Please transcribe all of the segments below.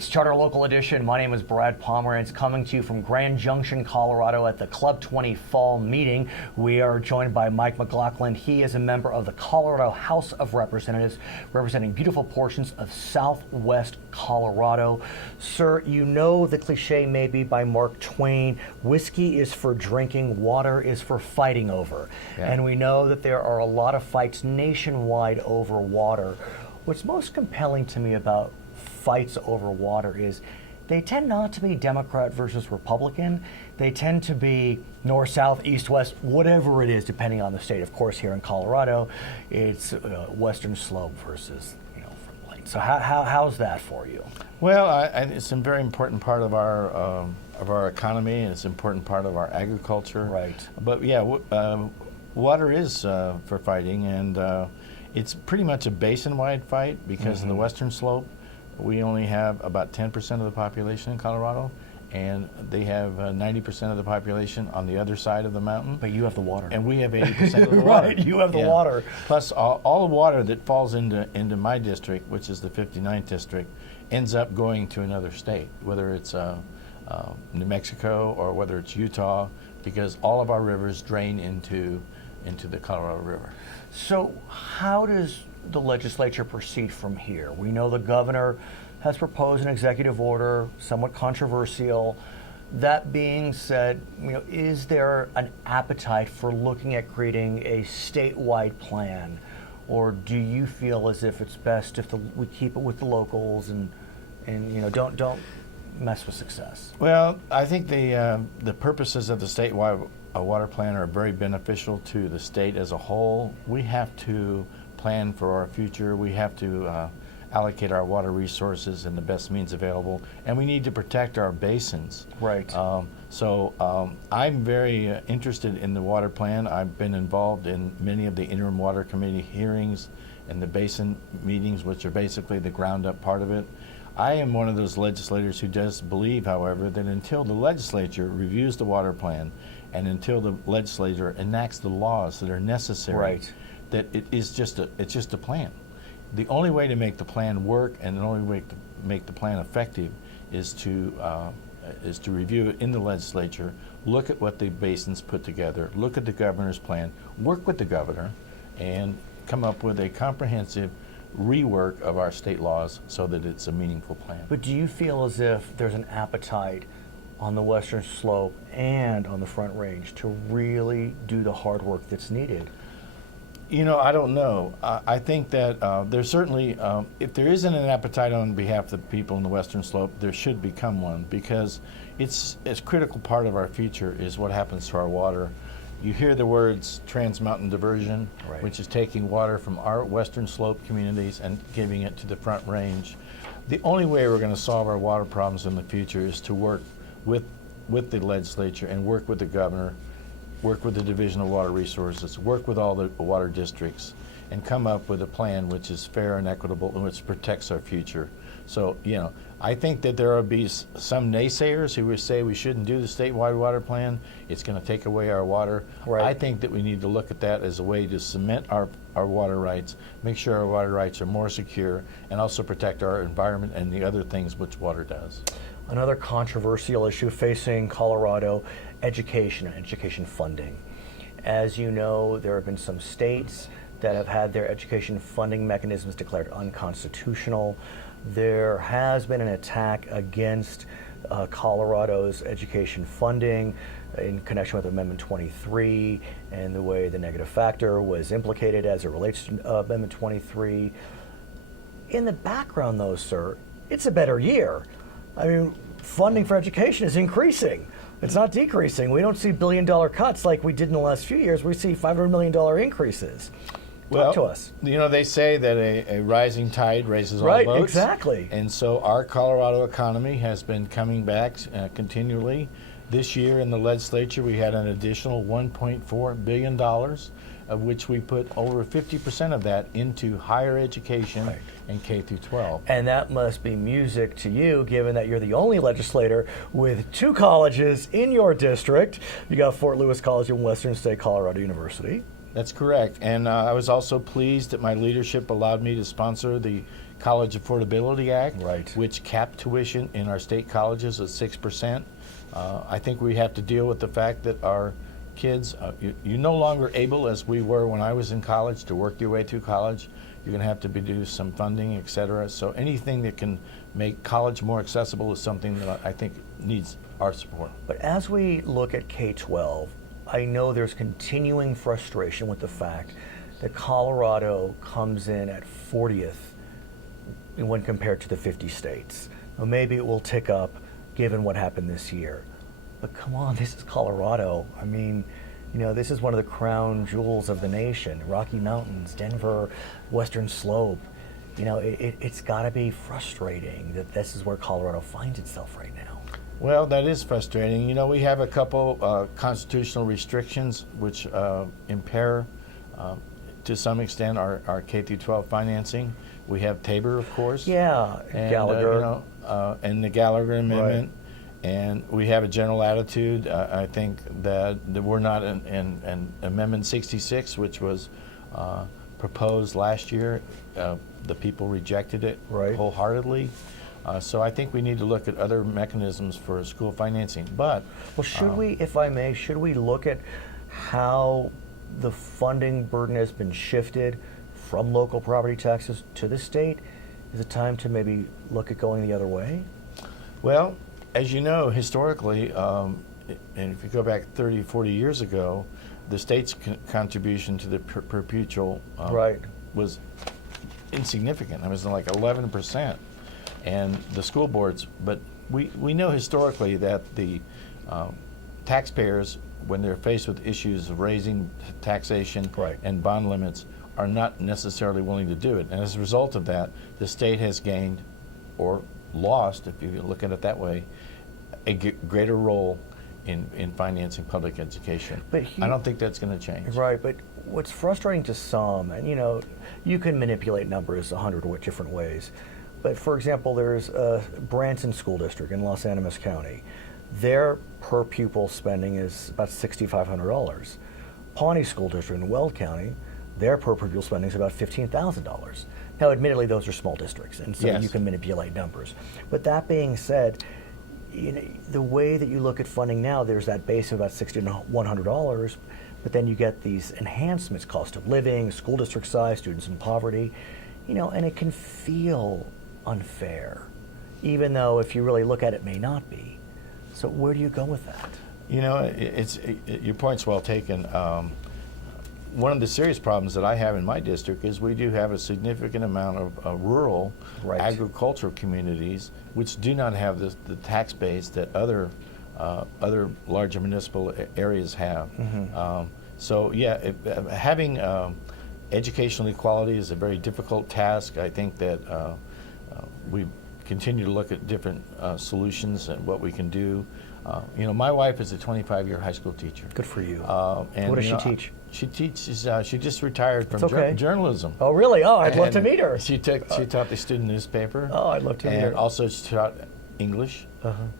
It's Charter Local Edition. My name is Brad Pomerance, coming to you from Grand Junction, Colorado at the Club 20 Fall Meeting. We are joined by Mike McLachlan. He is a member of the Colorado House of Representatives, representing beautiful portions of southwest Colorado. Sir, you know the cliche maybe by Mark Twain, whiskey is for drinking, water is for fighting over. Yeah. And we know that there are a lot of fights nationwide over water. What's most compelling to me about fights over water is they tend not to be Democrat versus Republican. They tend to be north, south, east, west, whatever it is, depending on the state. Of course, here in Colorado, it's Western Slope versus Front Plains. So how's that for you? Well, it's a very important part of our economy, and it's an important part of our agriculture. Right. But yeah, water is for fighting, and it's pretty much a basin-wide fight because in the Western Slope, we only have about 10% of the population in Colorado, and they have 90% of the population on the other side of the mountain. But you have the water. And we have 80% of the water. Right, you have the water. Plus, all the water that falls into my district, which is the 59th district, ends up going to another state, whether it's New Mexico or whether it's Utah, because all of our rivers drain into the Colorado River. So how does the legislature proceed from here? We know the governor has proposed an executive order, somewhat controversial. That being said, is there an appetite for looking at creating a statewide plan, or do you feel as if it's best if we keep it with the locals and don't mess with success? Well, I think the purposes of the statewide water plan are very beneficial to the state as a whole. We have to plan for our future. We have to allocate our water resources in the best means available, and we need to protect our basins. Right. So I'm very interested in the water plan. I've been involved in many of the interim water committee hearings and the basin meetings, which are basically the ground up part of it. I am one of those legislators who does believe, however, that until the legislature reviews the water plan and until the legislature enacts the laws that are necessary, right, that it's just a plan. The only way to make the plan work and the only way to make the plan effective is to review it in the legislature, look at what the basins put together, look at the governor's plan, work with the governor, and come up with a comprehensive rework of our state laws so that it's a meaningful plan. But do you feel as if there's an appetite on the Western Slope and on the Front Range to really do the hard work that's needed? I don't know. I think that there's certainly, if there isn't an appetite on behalf of the people in the Western Slope, there should become one, because it's a critical part of our future is what happens to our water. You hear the words Trans-Mountain Diversion, right, which is taking water from our Western Slope communities and giving it to the Front Range. The only way we're going to solve our water problems in the future is to work with the legislature and work with the governor, work with the Division of Water Resources, work with all the water districts, and come up with a plan which is fair and equitable and which protects our future. So, I think that there will be some naysayers who would say we shouldn't do the statewide water plan. It's going to take away our water. Right. I think that we need to look at that as a way to cement our water rights, make sure our water rights are more secure, and also protect our environment and the other things which water does. Another controversial issue facing Colorado, education and education funding. As you know, there have been some states that have had their education funding mechanisms declared unconstitutional. There has been an attack against Colorado's education funding in connection with Amendment 23 and the way the negative factor was implicated as it relates to Amendment 23. In the background, though, sir, it's a better year. I mean, funding for education is increasing. It's not decreasing. We don't see billion-dollar cuts like we did in the last few years. We see $500 million increases. Talk to us. They say that a rising tide raises all boats. boats. Right, exactly. And so our Colorado economy has been coming back continually. This year in the legislature, we had an additional $1.4 billion, of which we put over 50% of that into higher education, right, and K through 12. And that must be music to you, given that you're the only legislator with 2 colleges in your district. You got Fort Lewis College and Western State Colorado University. That's correct. And I was also pleased that my leadership allowed me to sponsor the College Affordability Act, Right. which capped tuition in our state colleges at 6%. I think we have to deal with the fact that our kids, you're no longer able, as we were when I was in college, to work your way through college. You're going to have to do some funding, et cetera. So anything that can make college more accessible is something that I think needs our support. But as we look at K-12, I know there's continuing frustration with the fact that Colorado comes in at 40th when compared to the 50 states. Now, maybe it will tick up given what happened this year. But come on, this is Colorado. I mean, you know, this is one of the crown jewels of the nation. Rocky Mountains, Denver, Western Slope. You know, it's got to be frustrating that this is where Colorado finds itself right now. Well, that is frustrating. You know, we have a couple constitutional restrictions which impair, to some extent, our K-12 financing. We have Tabor, of course. Yeah, and, Gallagher. And the Gallagher Amendment. Right. And we have a general attitude. I think that we're not in Amendment 66, which was proposed last year. The people rejected it Right. wholeheartedly. So I think we need to look at other mechanisms for school financing. But Well, should we, if I may, should we look at how the funding burden has been shifted from local property taxes to the state? Is it time to maybe look at going the other way? well, as you know, historically, and if you go back 30, 40 years ago, the state's contribution to the per pupil Right. was insignificant. It was like 11%. And the school boards, but we know historically that the taxpayers, when they're faced with issues of raising taxation Right. and bond limits, are not necessarily willing to do it. And as a result of that, the state has gained, or lost, if you look at it that way, a greater role in financing public education. But I don't think that's going to change. Right, but what's frustrating to some, and you know, you can manipulate numbers 100 different ways. But for example, there's Branson School District in Los Animas County. Their per pupil spending is about $6,500. Pawnee School District in Weld County, their per pupil spending is about $15,000. Now, admittedly, those are small districts, and so Yes. you can manipulate numbers. But that being said, you know, the way that you look at funding now, there's that base of about $60 to $100, but then you get these enhancements, cost of living, school district size, students in poverty, you know, and it can feel unfair, even though if you really look at it, it may not be. So where do you go with that? You know, your point's well taken. One of the serious problems that I have in my district is we do have a significant amount of rural Right. agricultural communities which do not have the tax base that other larger municipal areas have. So yeah, having educational equality is a very difficult task. I think that we continue to look at different solutions and what we can do. You know, my wife is a 25-year high school teacher. Good for you. And What does you she know, teach? She teaches. She just retired from It's okay. journalism. Oh, really? Oh, I'd love to And meet her. She taught the student newspaper. Oh, I'd love to meet her. And also she taught English.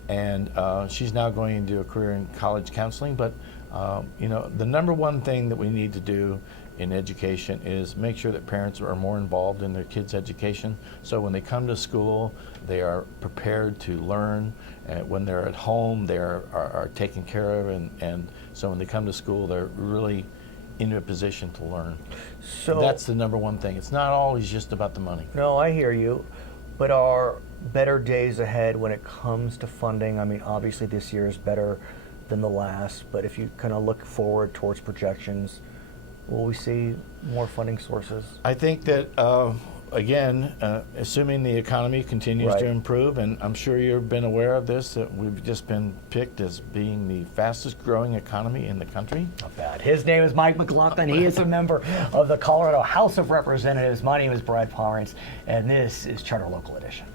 And she's now going into a career in college counseling. But you know, the number one thing that we need to do in education is make sure that parents are more involved in their kids' education. So when they come to school, they are prepared to learn. When they're at home, they are taken care of. And so when they come to school, they're really in a position to learn. So That's the number one thing. It's not always just about the money. No, I hear you. But are better days ahead when it comes to funding? I mean, obviously this year is better than the last, but if you kind of look forward towards projections, will we see more funding sources? I think that, again, assuming the economy continues Right. to improve, and I'm sure you've been aware of this, that we've just been picked as being the fastest growing economy in the country. Not bad. His name is Mike McLachlan. He is a member of the Colorado House of Representatives. My name is Brad Pomerance, and this is Charter Local Edition.